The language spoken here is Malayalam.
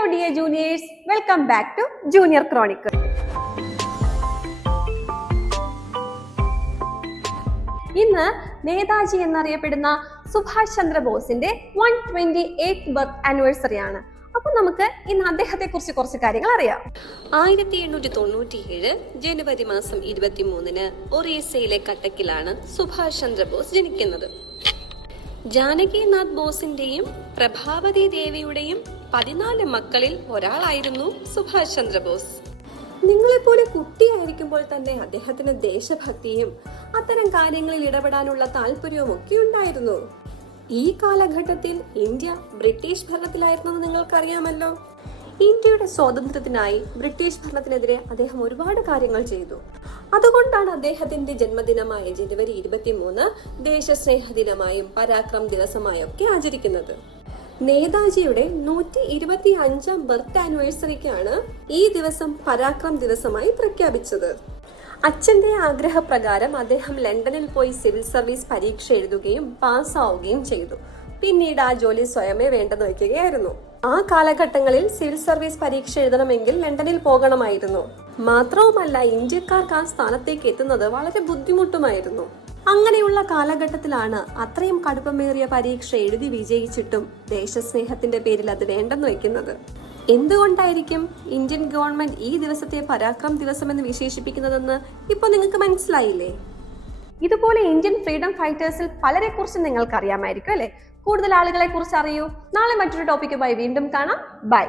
Hello dear juniors, welcome back to Junior Chronicle. ഇന്ന് നേതാജി എന്നറിയപ്പെടുന്ന സുഭാഷ് ചന്ദ്രബോസിന്റെ 128th ബർത്ത് ആനിവേഴ്സറി ആണ്. അപ്പൊ നമുക്ക് ഇന്ന് അദ്ദേഹത്തെ കുറിച്ച് കുറച്ച് കാര്യങ്ങൾ അറിയാം. 1897 ജനുവരി മാസം 23-ന് ഒറീസയിലെ കട്ടക്കിലാണ് സുഭാഷ് ചന്ദ്രബോസ് ജനിക്കുന്നത്. ജാനകിനാഥ് ബോസിന്റെയും പ്രഭാവതി ദേവിയുടെയും 14 മക്കളിൽ ഒരാളായിരുന്നു സുഭാഷ് ചന്ദ്രബോസ്. നിങ്ങളെപ്പോലെ കുട്ടിയായിരിക്കുമ്പോൾ തന്നെ അദ്ദേഹത്തിന് ദേശഭക്തിയും അത്തരം കാര്യങ്ങളിൽ ഇടപെടാനുള്ള താല്പര്യവും ഒക്കെ ഉണ്ടായിരുന്നു. ഈ കാലഘട്ടത്തിൽ ഇന്ത്യ ബ്രിട്ടീഷ് ഭരണത്തിലായിരുന്നെന്ന് നിങ്ങൾക്കറിയാമല്ലോ. ഇന്ത്യയുടെ സ്വാതന്ത്ര്യത്തിനായി ബ്രിട്ടീഷ് ഭരണത്തിനെതിരെ അദ്ദേഹം ഒരുപാട് കാര്യങ്ങൾ ചെയ്തു. അതുകൊണ്ടാണ് അദ്ദേഹത്തിന്റെ ജന്മദിനമായ ജനുവരി 23 ദേശസ്നേഹ ദിനമായും പരാക്രം ദിവസമായും ഒക്കെ ആചരിക്കുന്നത്. നേതാജിയുടെ 125ാം ബർത്ത് ആനിവേഴ്സറിക്കാണ് ഈ ദിവസം പരാക്രം ദിവസമായി പ്രഖ്യാപിച്ചത്. അച്ഛന്റെ ആഗ്രഹപ്രകാരം അദ്ദേഹം ലണ്ടനിൽ പോയി സിവിൽ സർവീസ് പരീക്ഷ എഴുതുകയും പാസ്സാവുകയും ചെയ്തു. പിന്നീട് ആ ജോലി സ്വയമേ വേണ്ടെന്ന് വയ്ക്കുകയായിരുന്നു. ആ കാലഘട്ടങ്ങളിൽ സിവിൽ സർവീസ് പരീക്ഷ എഴുതണമെങ്കിൽ ലണ്ടനിൽ പോകണമായിരുന്നു. മാത്രവുമല്ല, ഇന്ത്യക്കാർക്ക് ആ സ്ഥാനത്തേക്ക് എത്തുന്നത് വളരെ ബുദ്ധിമുട്ടുമായിരുന്നു. അങ്ങനെയുള്ള കാലഘട്ടത്തിലാണ് അത്രയും കടുപ്പമേറിയ പരീക്ഷ എഴുതി വിജയിച്ചിട്ടും ദേശസ്നേഹത്തിന്റെ പേരിൽ അത് വേണ്ടെന്ന് വയ്ക്കുന്നത്. എന്തുകൊണ്ടായിരിക്കും ഇന്ത്യൻ ഗവൺമെന്റ് ഈ ദിവസത്തെ പരാക്രം ദിവസം എന്ന് വിശേഷിപ്പിക്കുന്നതെന്ന് ഇപ്പൊ നിങ്ങൾക്ക് മനസ്സിലായില്ലേ? ഇതുപോലെ ഇന്ത്യൻ ഫ്രീഡം ഫൈറ്റേഴ്സിൽ പലരെ കുറിച്ച് നിങ്ങൾക്ക് അറിയാമായിരിക്കും അല്ലെ? കൂടുതൽ ആളുകളെ കുറിച്ച് അറിയൂ. നാളെ മറ്റൊരു ടോപ്പിക്കുമായി വീണ്ടും കാണാം. ബൈ.